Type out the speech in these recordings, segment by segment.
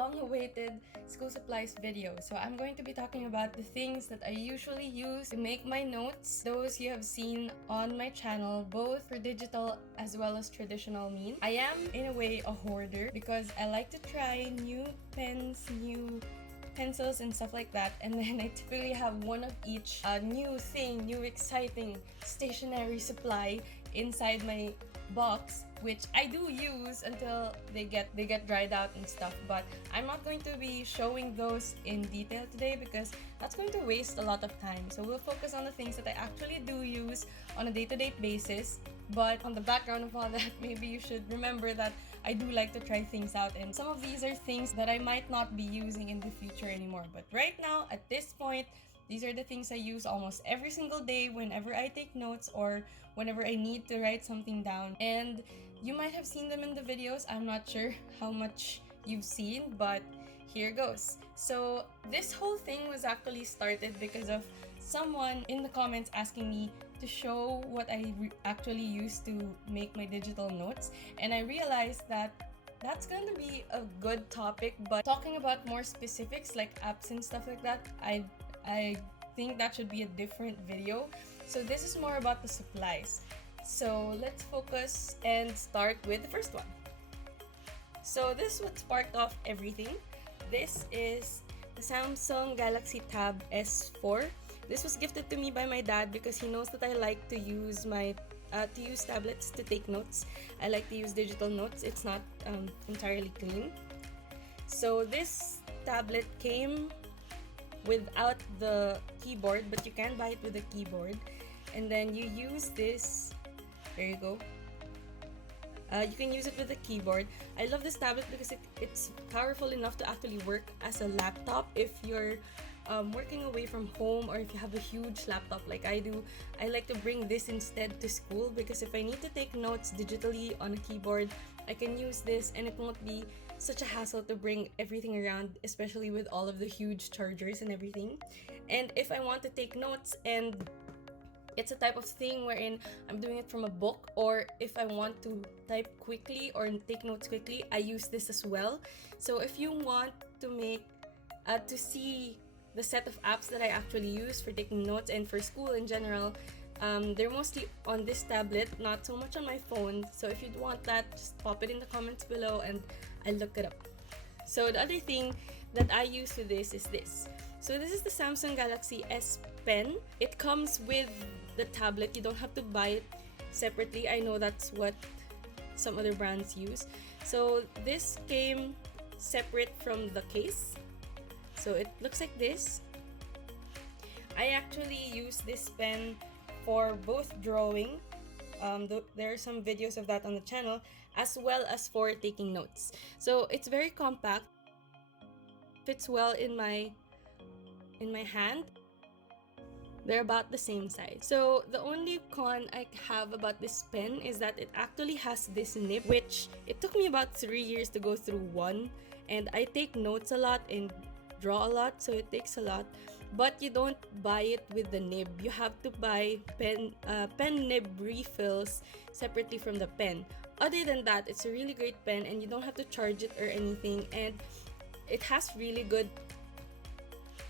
long-awaited school supplies video. So I'm going to be talking about the things that I usually use to make my notes, those you have seen on my channel, both for digital as well as traditional means. I am, in a way, a hoarder because I like to try new pens, new pencils and stuff like that, and then I typically have one of each new thing, new exciting stationery supply inside my box, which I do use until they get dried out and stuff, but I'm not going to be showing those in detail today because that's going to waste a lot of time. So we'll focus on the things that I actually do use on a day-to-day basis. But on the background of all that, maybe you should remember that I do like to try things out, and some of these are things that I might not be using in the future anymore. But right now, at this point, these are the things I use almost every single day whenever I take notes or whenever I need to write something down. And you might have seen them in the videos. I'm not sure how much you've seen, but here goes. So this whole thing was actually started because of someone in the comments asking me to show what I actually use to make my digital notes, and I realized that that's going to be a good topic, but talking about more specifics like apps and stuff like that, I think that should be a different video. So this is more about the supplies. So let's focus and start with the first one. So this is what sparked off everything. This is the Samsung Galaxy Tab S4. This was gifted to me by my dad because he knows that I like to use tablets to take notes. I like to use digital notes. It's not entirely clean. So this tablet came without the keyboard, but you can buy it with a keyboard, and then you use this. There you go. You can use it with a keyboard. I love this tablet because it's powerful enough to actually work as a laptop if you're working away from home, or if you have a huge laptop like I do. I like to bring this instead to school because if I need to take notes digitally on a keyboard, I can use this and it won't be such a hassle to bring everything around, especially with all of the huge chargers and everything. And if I want to take notes and it's a type of thing wherein I'm doing it from a book, or if I want to type quickly or take notes quickly, I use this as well. So if you want to see the set of apps that I actually use for taking notes and for school in general, they're mostly on this tablet, not so much on my phone. So if you'd want that, just pop it in the comments below and I'll look it up. So the other thing that I use with this is this. So this is the Samsung Galaxy S Pen. It comes with the tablet. You don't have to buy it separately. I know that's what some other brands use. So this came separate from the case. So it looks like this. I actually use this pen for both drawing. There are some videos of that on the channel, as well as for taking notes. So it's very compact, fits well in my hand. They're about the same size. So the only con I have about this pen is that it actually has this nib, which it took me about 3 years to go through one. And I take notes a lot and draw a lot, so it takes a lot. But you don't buy it with the nib. You have to buy pen nib refills separately from the pen. Other than that, it's a really great pen and you don't have to charge it or anything, and it has really good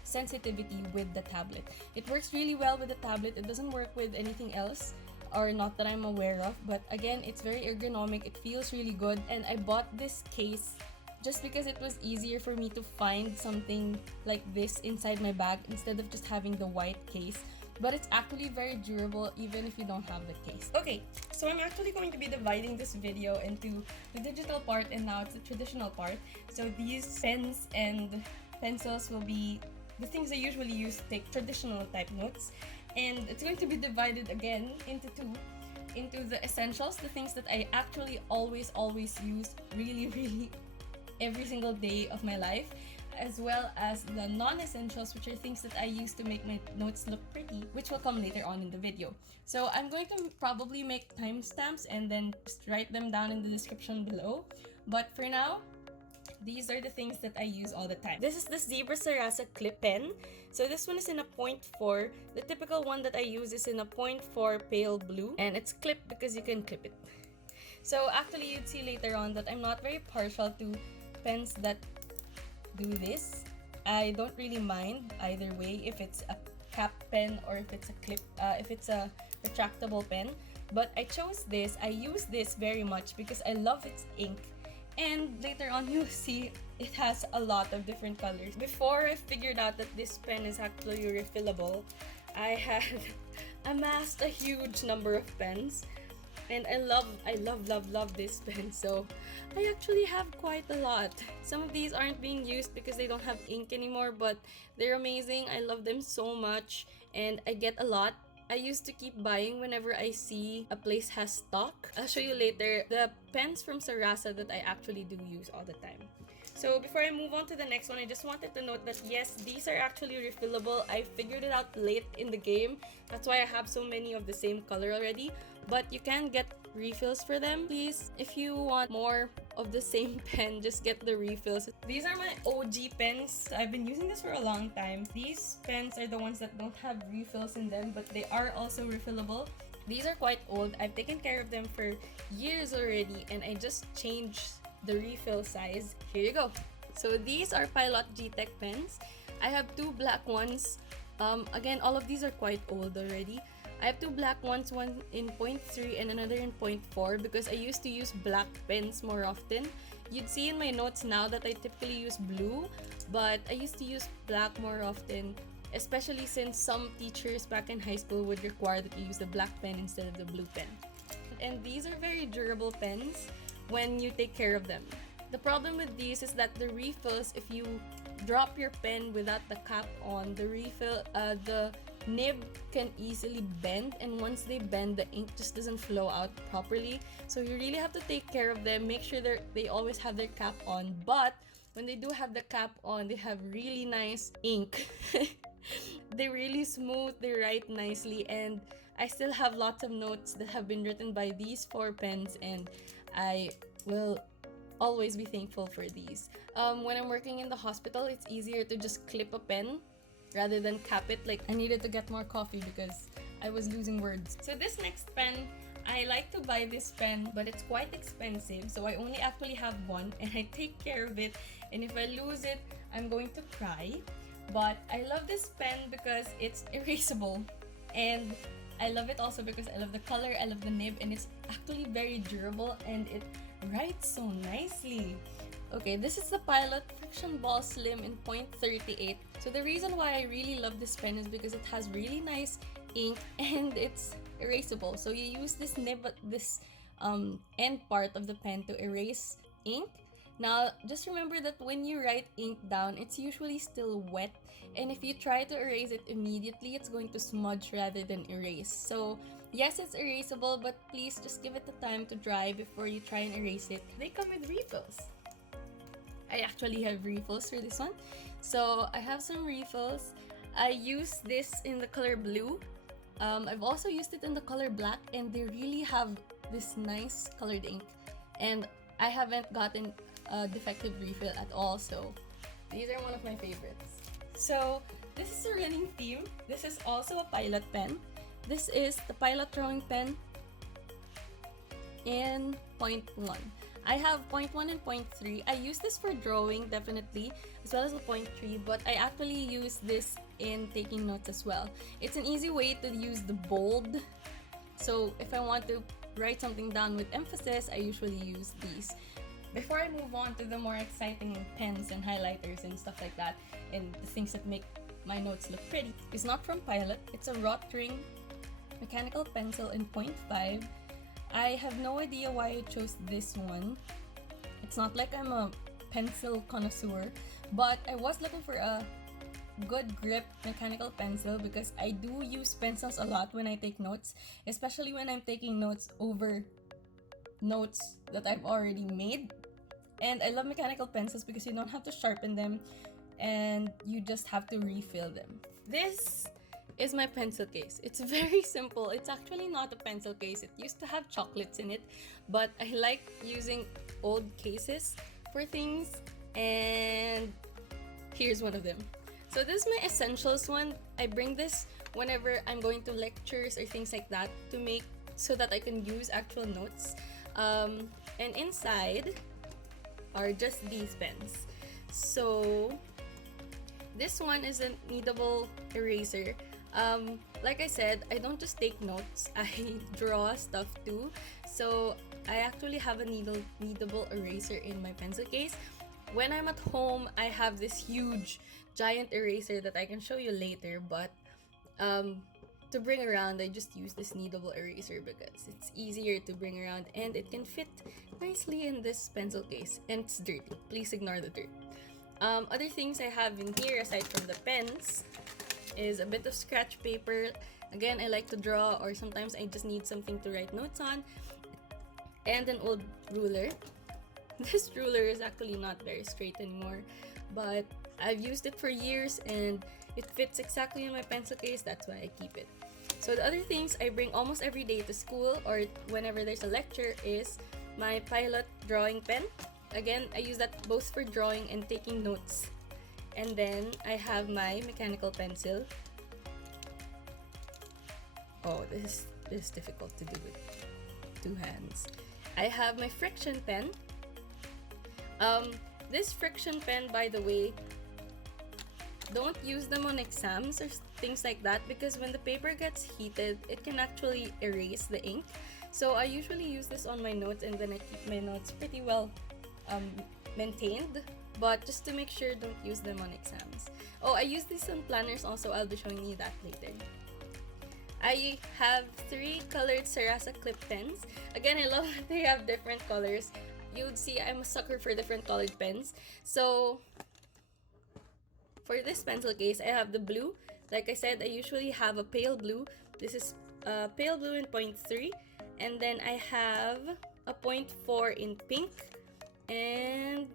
sensitivity with the tablet. It works really well with the tablet. It doesn't work with anything else, or not that I'm aware of, but again, it's very ergonomic. It feels really good, and I bought this case just because it was easier for me to find something like this inside my bag instead of just having the white case. But it's actually very durable even if you don't have the case. Okay, so I'm actually going to be dividing this video into the digital part and now it's the traditional part. So these pens and pencils will be the things I usually use to take traditional type notes. And it's going to be divided again into two. Into the essentials, the things that I actually always use really every single day of my life, as well as the non-essentials, which are things that I use to make my notes look pretty, which will come later on in the video. So I'm going to probably make timestamps and then just write them down in the description below. But for now, these are the things that I use all the time. This is the Zebra Sarasa Clip Pen. So this one is in a 0.4. The typical one that I use is in a 0.4 pale blue, and it's clipped because you can clip it. So actually, you'd see later on that I'm not very partial to pens that do this. I don't really mind either way if it's a cap pen or if it's a clip, if it's a retractable pen. But I chose this. I use this very much because I love its ink. And later on, you'll see it has a lot of different colors. Before I figured out that this pen is actually refillable, I had amassed a huge number of pens. And I love this pen. So I actually have quite a lot. Some of these aren't being used because they don't have ink anymore, but they're amazing. I love them so much and I get a lot. I used to keep buying whenever I see a place has stock. I'll show you later the pens from Sarasa that I actually do use all the time. So before I move on to the next one, I just wanted to note that yes, these are actually refillable. I figured it out late in the game. That's why I have so many of the same color already. But you can get refills for them. Please, if you want more of the same pen, just get the refills. These are my OG pens. I've been using this for a long time. These pens are the ones that don't have refills in them, but they are also refillable. These are quite old. I've taken care of them for years already, and I just changed the refill size. Here you go. So these are Pilot G-Tech pens. I have two black ones. Again, all of these are quite old already. I have two black ones, one in 0.3 and another in 0.4 because I used to use black pens more often. You'd see in my notes now that I typically use blue, but I used to use black more often, especially since some teachers back in high school would require that you use the black pen instead of the blue pen. And these are very durable pens when you take care of them. The problem with these is that the refills, if you drop your pen without the cap on, the nib can easily bend, and once they bend, the ink just doesn't flow out properly. So you really have to take care of them, make sure they always have their cap on. But when they do have the cap on, they have really nice ink. They're really smooth, they write nicely, and I still have lots of notes that have been written by these four pens, and I will always be thankful for these. When I'm working in the hospital, it's easier to just clip a pen rather than cap it. Like, I needed to get more coffee because I was losing words. So this next pen, I like to buy this pen, but it's quite expensive, so I only actually have one and I take care of it, and if I lose it, I'm going to cry. But I love this pen because it's erasable, and I love it also because I love the color, I love the nib, and it's actually very durable and it writes so nicely. Okay, this is the Pilot Friction Ball Slim in 0.38. So the reason why I really love this pen is because it has really nice ink and it's erasable. So you use this nib, this end part of the pen to erase ink. Now, just remember that when you write ink down, it's usually still wet, and if you try to erase it immediately, it's going to smudge rather than erase. So yes, it's erasable, but please just give it the time to dry before you try and erase it. They come with refills. I actually have refills for this one. So I have some refills. I use this in the color blue. I've also used it in the color black, and they really have this nice colored ink. And I haven't gotten a defective refill at all, so these are one of my favorites. So this is a running theme. This is also a Pilot pen. This is the Pilot drawing pen in 0.1. I have 0.1 and 0.3. I use this for drawing, definitely, as well as the 0.3, but I actually use this in taking notes as well. It's an easy way to use the bold. So if I want to write something down with emphasis, I usually use these. Before I move on to the more exciting pens and highlighters and stuff like that, and the things that make my notes look pretty, it's not from Pilot. It's a Rotring mechanical pencil in 0.5. I have no idea why I chose this one. It's not like I'm a pencil connoisseur, but I was looking for a good grip mechanical pencil because I do use pencils a lot when I take notes, especially when I'm taking notes over notes that I've already made. And I love mechanical pencils because you don't have to sharpen them and you just have to refill them. This is my pencil case. It's very simple. It's actually not a pencil case. It used to have chocolates in it, but I like using old cases for things, and here's one of them. So this is my essentials one. I bring this whenever I'm going to lectures or things like that to make so that I can use actual notes. And inside are just these pens. So this one is a kneadable eraser. Like I said, I don't just take notes, I draw stuff too. So I actually have a kneadable eraser in my pencil case. When I'm at home, I have this huge giant eraser that I can show you later, but to bring around, I just use this kneadable eraser because it's easier to bring around and it can fit nicely in this pencil case. And it's dirty. Please ignore the dirt. Other things I have in here aside from the pens is a bit of scratch paper. Again, I like to draw, or sometimes I just need something to write notes on. And an old ruler. This ruler is actually not very straight anymore, but I've used it for years and it fits exactly in my pencil case. That's why I keep it. So the other things I bring almost every day to school or whenever there's a lecture is my Pilot drawing pen. Again, I use that both for drawing and taking notes. And then I have my mechanical pencil. Oh, this is difficult to do with two hands. I have my friction pen. This friction pen, by the way, don't use them on exams or things like that because when the paper gets heated, it can actually erase the ink. So I usually use this on my notes and then I keep my notes pretty well maintained. But just to make sure, don't use them on exams. Oh, I use these on planners also. I'll be showing you that later. I have 3 colored Sarasa clip pens. Again, I love that they have different colors. You would see I'm a sucker for different colored pens. So for this pencil case, I have the blue. Like I said, I usually have a pale blue. This is pale blue in 0.3. And then I have a 0.4 in pink and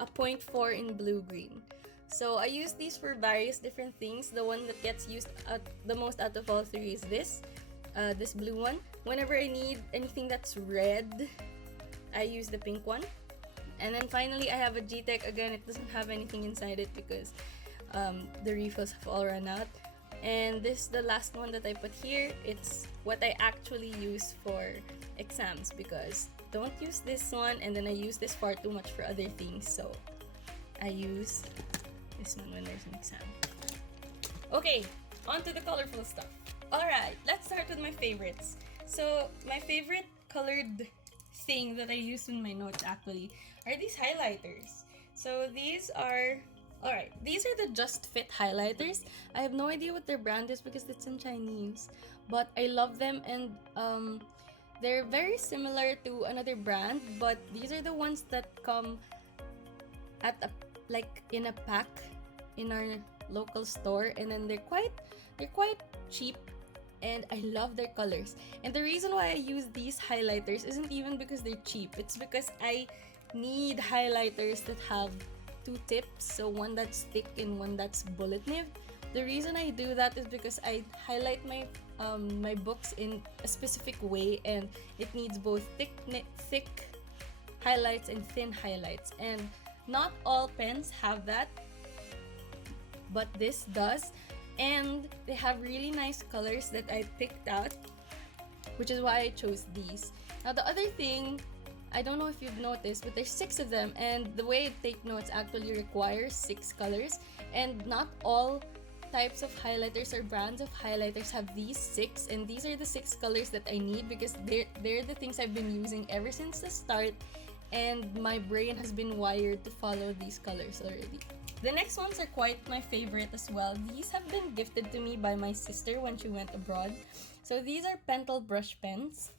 a 0.4 in blue-green. So I use these for various different things. The one that gets used the most out of all 3 is this blue one. Whenever I need anything that's red, I use the pink one. And then finally, I have a G-Tech. Again, it doesn't have anything inside it because the refills have all run out. And this, the last one that I put here, it's what I actually use for exams because don't use this one and then I use this far too much for other things. So I use this one when there's an exam. Okay, on to the colorful stuff. Alright, let's start with my favorites. So my favorite colored thing that I use in my notes actually are these highlighters. So these are these are the Just Fit highlighters. I have no idea what their brand is because it's in Chinese, but I love them and they're very similar to another brand, but these are the ones that come at in a pack in our local store, and then they're quite cheap and I love their colors. And the reason why I use these highlighters isn't even because they're cheap. It's because I need highlighters that have 2 tips, so one that's thick and one that's bullet nib. The reason I do that is because I highlight my my books in a specific way, and it needs both thick highlights and thin highlights. And not all pens have that, but this does. And they have really nice colors that I picked out, which is why I chose these. Now the other thing, I don't know if you've noticed, but there's 6 of them, and the way I take notes actually requires 6 colors, and not all types of highlighters or brands of highlighters have these 6, and these are the 6 colors that I need because they're the things I've been using ever since the start, and my brain has been wired to follow these colors already. The next ones are quite my favorite as well. These have been gifted to me by my sister when she went abroad. So these are Pentel brush pens.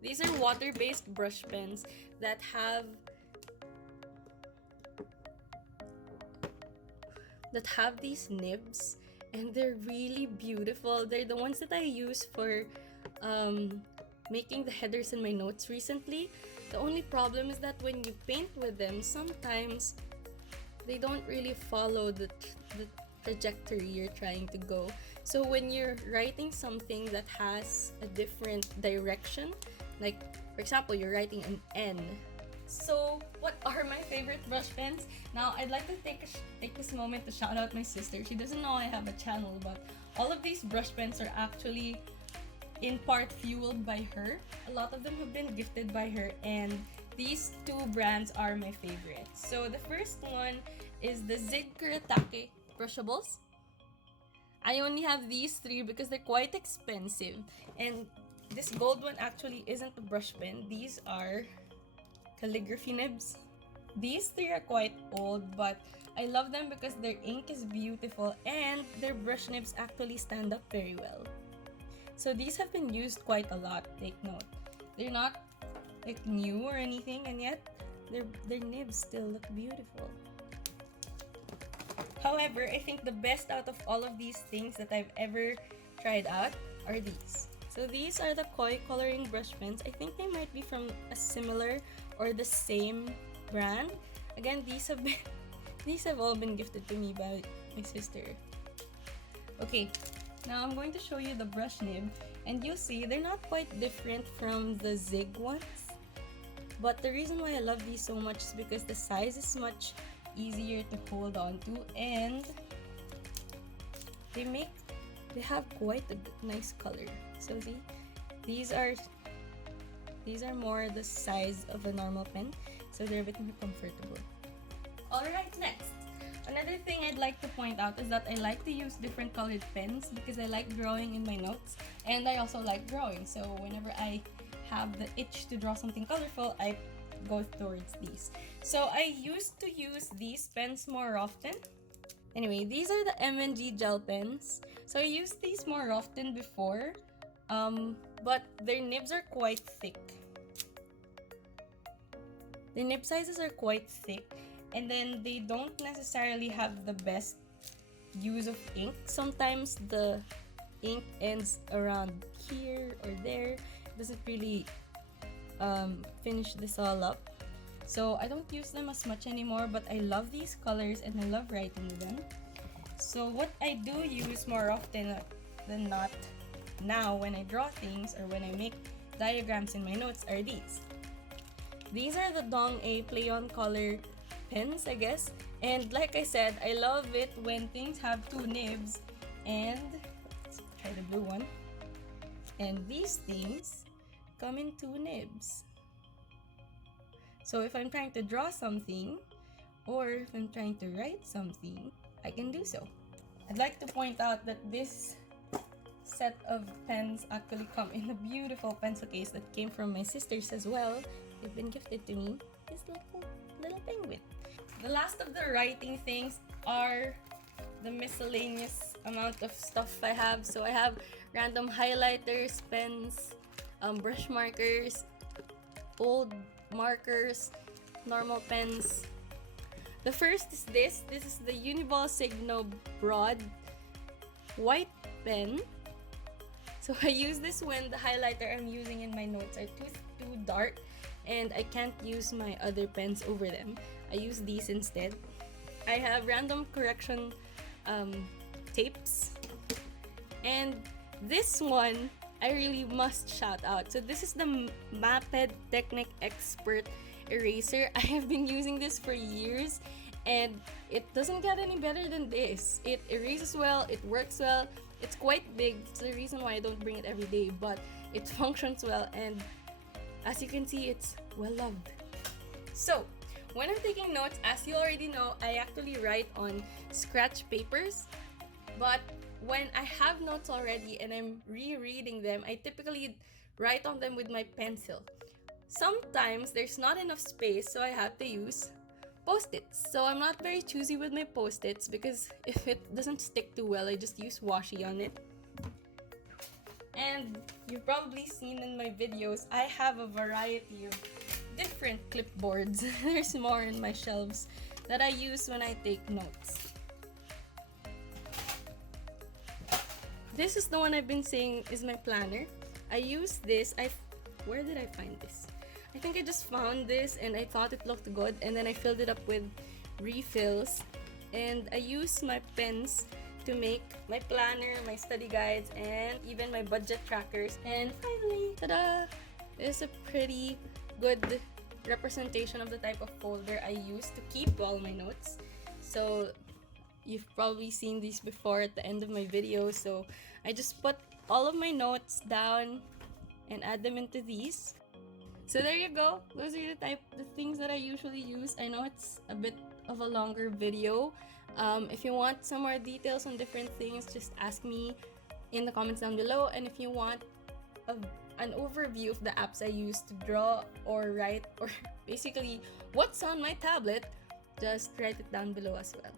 These are water-based brush pens that have these nibs, and they're really beautiful. They're the ones that I use for making the headers in my notes recently. The only problem is that when you paint with them, sometimes they don't really follow the trajectory you're trying to go. So when you're writing something that has a different direction, like for example, you're writing an N. So what are my favorite brush pens? Now I'd like to take this moment to shout out my sister. She doesn't know I have a channel, but all of these brush pens are actually in part fueled by her. A lot of them have been gifted by her, and these two brands are my favorites. So the first one is the Zig Kuretake brushables. I only have these three because they're quite expensive. And this gold one actually isn't a brush pen. These are calligraphy nibs. These three are quite old, but I love them because their ink is beautiful and their brush nibs actually stand up very well. So these have been used quite a lot, take note. They're not like new or anything, and yet their nibs still look beautiful. However, I think the best out of all of these things that I've ever tried out are these. So these are the koi coloring brush pens. I think they might be from a similar or the same brand. Again, these have all been gifted to me by my sister. Okay, now I'm going to show you the brush nib, and you'll see they're not quite different from the Zig ones. But the reason why I love these so much is because the size is much easier to hold on to, and they have quite a nice color. So see, these are more the size of a normal pen, so they're a bit more comfortable. Alright, next. Another thing I'd like to point out is that I like to use different colored pens because I like drawing in my notes, and I also like drawing. So whenever I have the itch to draw something colorful, I go towards these. So I used to use these pens more often. Anyway, these are the M&G gel pens. So I used these more often before, but their nibs are quite thick. The nib sizes are quite thick, and then they don't necessarily have the best use of ink. Sometimes the ink ends around here or there. It doesn't really finish this all up. So I don't use them as much anymore, but I love these colors and I love writing with them. So what I do use more often than not now when I draw things or when I make diagrams in my notes are these. These are the Dong A Play on Color pens, I guess. And like I said, I love it when things have two nibs. And let's try the blue one. And these things come in two nibs. So if I'm trying to draw something, or if I'm trying to write something, I can do so. I'd like to point out that this set of pens actually come in a beautiful pencil case that came from my sisters as well. They've been gifted to me. This little penguin. The last of the writing things are the miscellaneous amount of stuff I have. So I have random highlighters, pens, brush markers, old markers, normal pens. The first is this. This is the Uniball Signo Broad white pen. So I use this when the highlighter I'm using in my notes are too dark and I can't use my other pens over them. I use these instead. I have random correction tapes. And this one I really must shout out. So this is the Maped Technic Expert eraser. I have been using this for years and it doesn't get any better than this. It erases well, it works well, it's quite big. It's the reason why I don't bring it every day, but it functions well, and as you can see, it's well loved. So when I'm taking notes, as you already know, I actually write on scratch papers, but when I have notes already and I'm rereading them, I typically write on them with my pencil. Sometimes there's not enough space, so I have to use Post-its. So I'm not very choosy with my Post-its because if it doesn't stick too well, I just use washi on it. And you've probably seen in my videos, I have a variety of different clipboards. There's more in my shelves that I use when I take notes. This is the one I've been saying is my planner. I use this. Where did I find this? I think I just found this and I thought it looked good, and then I filled it up with refills, and I use my pens to make my planner, my study guides, and even my budget trackers. And finally, ta-da! This is a pretty good representation of the type of folder I use to keep all my notes. So you've probably seen these before at the end of my video. So I just put all of my notes down and add them into these. So there you go. Those are the things that I usually use. I know it's a bit of a longer video. If you want some more details on different things, just ask me in the comments down below. And if you want a, an overview of the apps I use to draw or write, or basically what's on my tablet, just write it down below as well.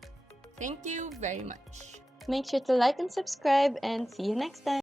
Thank you very much. Make sure to like and subscribe, and see you next time.